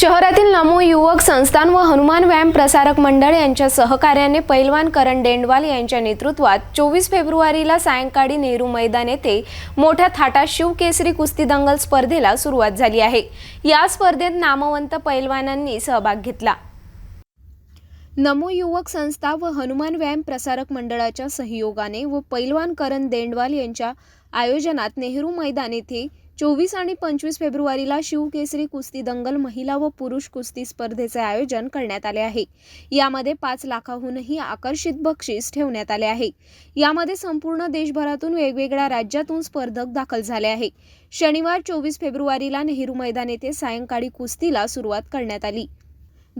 शहरातील नमो युवक संस्थान व हनुमान व्यायाम प्रसारक मंडळ यांच्या सहकार्याने पैलवान करण डेंडवाल यांच्या नेतृत्वात चोवीस फेब्रुवारीला सायंकाळी नेहरू मैदान येथे मोठ्या थाटा शिवकेसरी कुस्ती दंगल स्पर्धेला सुरुवात झाली आहे. या स्पर्धेत नामवंत पैलवानांनी सहभाग घेतला. नमो युवक संस्था व हनुमान व्यायाम प्रसारक मंडळाच्या सहयोगाने व पैलवान करण देंडवाल यांच्या आयोजनात नेहरू मैदान येथे चोवीस आणि पंचवीस फेब्रुवारीला शिवकेसरी कुस्ती दंगल महिला व पुरुष कुस्ती स्पर्धेचे आयोजन करण्यात आले आहे. यामध्ये पाच लाखाहूनही आकर्षित बक्षीस ठेवण्यात आले आहे. यामध्ये संपूर्ण देशभरातून वेगवेगळ्या राज्यातून स्पर्धक दाखल झाले आहे. शनिवार चोवीस फेब्रुवारीला नेहरू मैदान येथे सायंकाळी कुस्तीला सुरुवात करण्यात आली.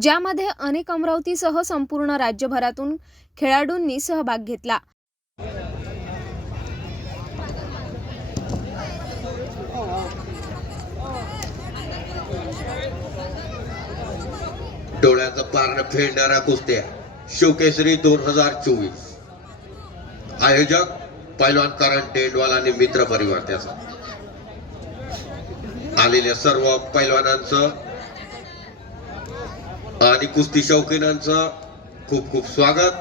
ज्यामध्ये अनेक अमरावतीसह संपूर्ण राज्यभरातून खेळाडूंनी सहभाग घेतला. पार फेडणाऱ्या कुस्त्या शिवकेसरी दोन हजार चोवीस. आयोजक पैलवान करण टेंडवाल आणि मित्र परिवार त्याचा. आलेल्या सर्व पैलवानांचं आणि कुस्ती शौकीनांचं खूप खूप स्वागत.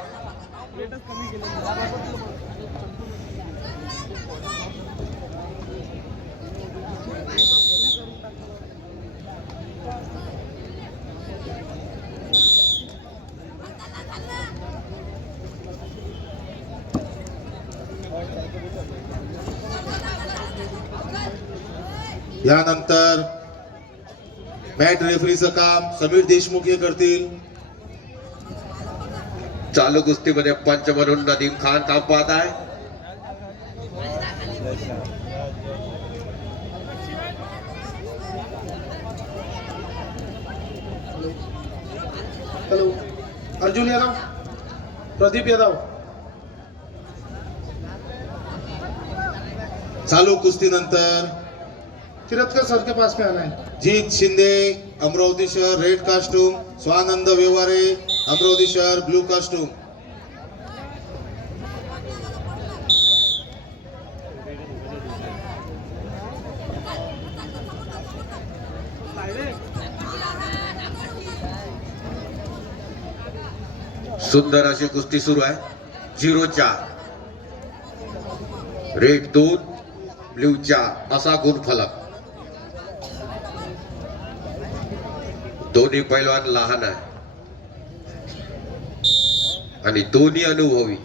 यानंतर मॅट रेफरीचं काम समीर देशमुख हे करतील. चालू कुस्तीमध्ये पंच म्हणून नदीम खान काम पाहत आहे. हॅलो. अर्जुन यादव. प्रदीप यादव. चालू कुस्तीनंतर तिरथकर सर के पास में आना है। जीत शिंदे, अमरावती शहर, रेड कास्टूम, स्वानंद व्यवहारे, अमरावती शहर, ब्लू कास्टूम। सुंदर अशी कुस्ती सुरू आहे. झिरो चार. रेड दोन ब्ल्यू चार. असा गुण फलक. दोन्ही पैलवान लहान आहे. आणि दोन्ही अनुभवी.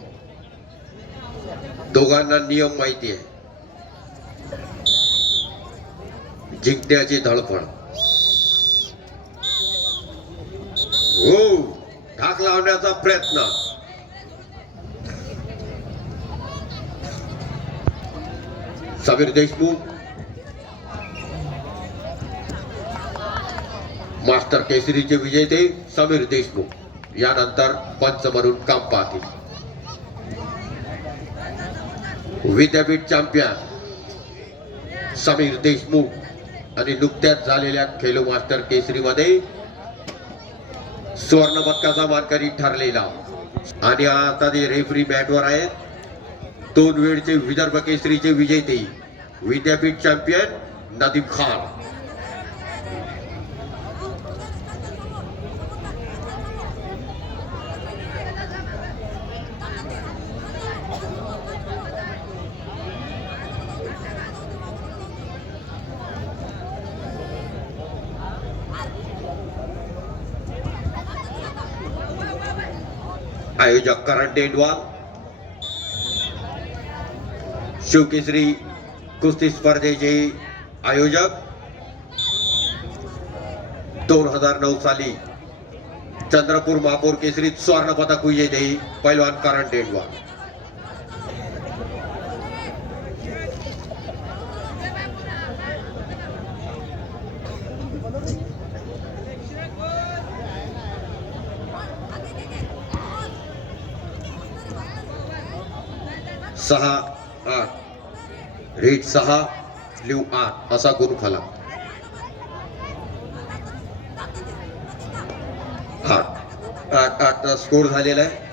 दोघांना नियम माहिती आहे. जिंकण्याची धडपड. हो धाक लावण्याचा प्रयत्न. समीर देशमुख मास्टर केसरीचे विजेते समीर देशमुख. यानंतर पंच म्हणून काम पाहतील. विद्यापीठ चॅम्पियन समीर देशमुख आणि नुकत्याच झालेल्या खेलो मास्टर केसरीमध्ये सुवर्ण पदकाचा मानकरी ठरलेला. आणि आता ते रेफरी मॅटवर आहेत दोन वेळचे विदर्भ केसरीचे विजेते विद्यापीठ चॅम्पियन नदीम खान. आयोजक करण डेंडवाल शिवकेसरी कुस्ती स्पर्धेचे आयोजक दोन हजार नऊ साली चंद्रपूर महापौर केसरीत स्वर्ण पदक विजेते पैलवान करण डेंडवाल सहा आठ रेट सहा लिव आठ असा गुण फलक आठ आठ आठ स्कोर झालेला आहे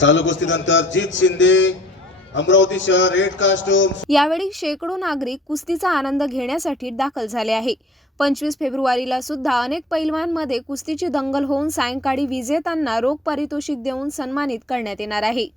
चालू कुस्तीनंतर जीत शिंदे अमरावती शहर रेड कास्टूम यावेळी शेकडो नागरिक कुस्तीचा आनंद घेण्यासाठी दाखल झाले आहे. पंचवीस फेब्रुवारीला सुद्धा अनेक पैलवांमध्ये कुस्तीची दंगल होऊन सायंकाळी विजेत्यांना रोख पारितोषिक देऊन सन्मानित करण्यात येणार आहे.